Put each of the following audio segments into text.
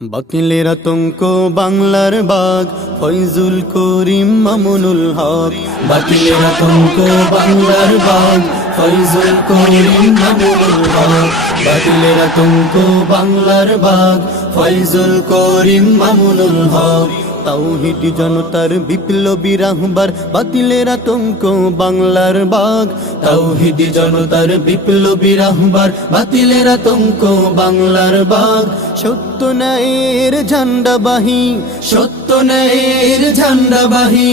বাতিলের আতঙ্ক বাংলার বাগ ফয়জুল করিম মামুনুল হক। বাতিলের আতঙ্ক বাংলার বাগ ফয়জুল করিম মামুনুল হক। বাতিলের আতঙ্ক বাংলার বাগ ফয়জুল করিম মামুনুল হক। তাওহীদি জনতার বিপ্লবী রাহবার বাতিলের আতঙ্ক বাংলার বাগ। তাওহীদি জনতার বিপ্লবী রাহবার বাতিলের আতঙ্ক বাংলার বাগ। সত্য ন্যায়ের ঝান্ডাবাহী, সত্য ন্যায়ের ঝান্ডাবাহী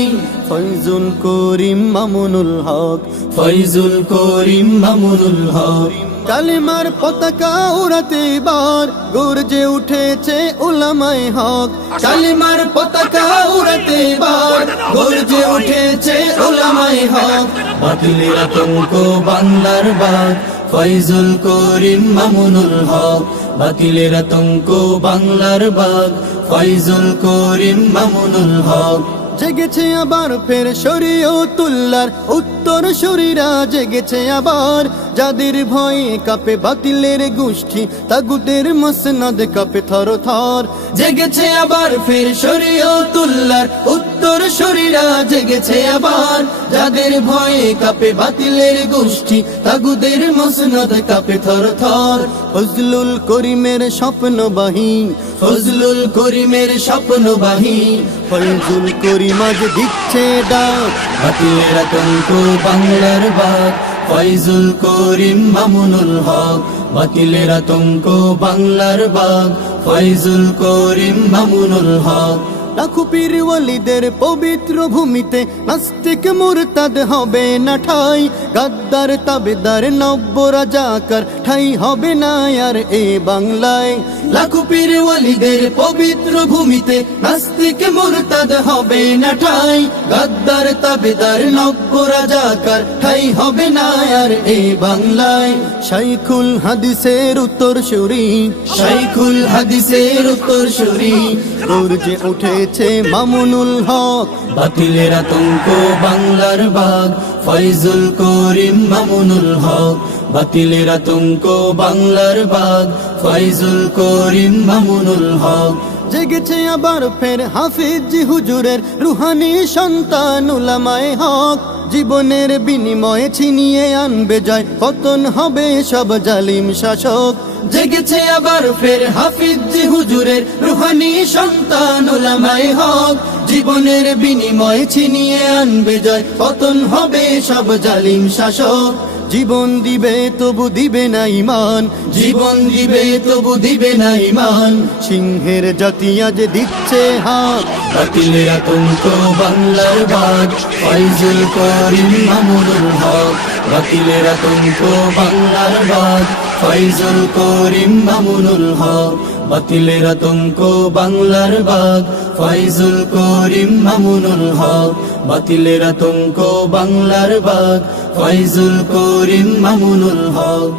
ফয়জুল করিম মামুনুল হক। ফয়জুল করিম মামুনুল হক। কালিমার পতাকা উড়াতে এবার গর্জে উঠেছে উলামায়ে হক। কালিমার পতাকা উড়াতে এবার গর্জে উঠেছে উলামায়ে হক। বাতিলের আতঙ্ক বাংলার বাগ ফয়জুল করিম মামুনুল হক। বাতিলের আতঙ্ক বাংলার বাগ ফয়জুল করিম মামুনুল হক। জেগেছে আবার ফের শরীয়তুল্লাহর উত্তর শরীরা জেগেছে আবার। যাদের ভয়ে কাঁপে বাতিলের গোষ্ঠী তাগুতের মসনদ কাঁপে থর থর। জেগেছে আবার ফের শরীয়তুল্লাহর উত্তর শরীরা জেগেছে আবার। যাদের ভয়ে কাঁপে বাতিলের গোষ্ঠী তাগুতের মসনদ কাঁপে থর থর। ফজলুল করিমের স্বপ্নবাহী, ফজলুল করিমের স্বপ্নবাহী ফয়জুল করিম আজ দিচ্ছে ডাক। বাতিলের আতঙ্ক বাংলার বাগ ফয়জুল করিম মামুনুল হক। বাতিলের আতঙ্ক বাংলার বাগ ফয়জুল করিম মামুনুল হক। লাখো পীর ওয়ালিদের পবিত্র ভূমিতে নাস্তিক মুরতাদ হবে না ঠাই। গাদ্দার তাবেদার নব্য রাজাকার ঠাই হবে না আর এ বাংলায়। লাখো পীর ওয়ালিদের পবিত্র ভূমিতে নাস্তিক মুরতাদ হবে না ঠাই। গাদ্দার তাবেদার নব্য রাজাকার ঠাই হবে না আর এ বাংলায়। শাইখুল হাদিসের উত্তর সুরি, শাইখুল হাদিসের উত্তর সুরি গর্জে উঠেছে মামুনুল হক। বাতিলের আতঙ্ক বাংলার বাগ ফয়জুল করিম মামুনুল হক। বাতিলের আতঙ্ক বাংলার বাগ ফয়জুল করিম মামুনুল হক। জেগেছে আবার ফের হাফিজ হুজুরের রুহানি সন্তান উলামায়ে হক। জীবনের বিনিময়ে ছিনিয়ে আনবে জয়, পতন হবে সব জালিম শাসক। জেগেছে আবার ফের হাফিজ হুজুরের রুহানি সন্তান উলামায়ে হক। জীবনের বিনিময়ে ছিনিয়ে আনবে জয়, পতন হবে সব জালিম শাসক। জীবন দিবে তবু দিবে না ঈমান, জীবন দিবে তবু দিবে না ঈমান। সিংহের জাতি আজ দিচ্ছে হাত। বাতিলের আতঙ্ক বাংলার বাগ ফয়জুল করিম মামুনুল হক। বাতিলের আতঙ্ক বাংলার বাগ ফয়জুল করিম মামুনুল হক। বাতিলের আতঙ্ক বাংলার বাগ ফয়জুল করিম মামুনুল হক। বাতিলের আতঙ্ক বাংলার বাগ ফয়জুল করিম মামুনুল হক।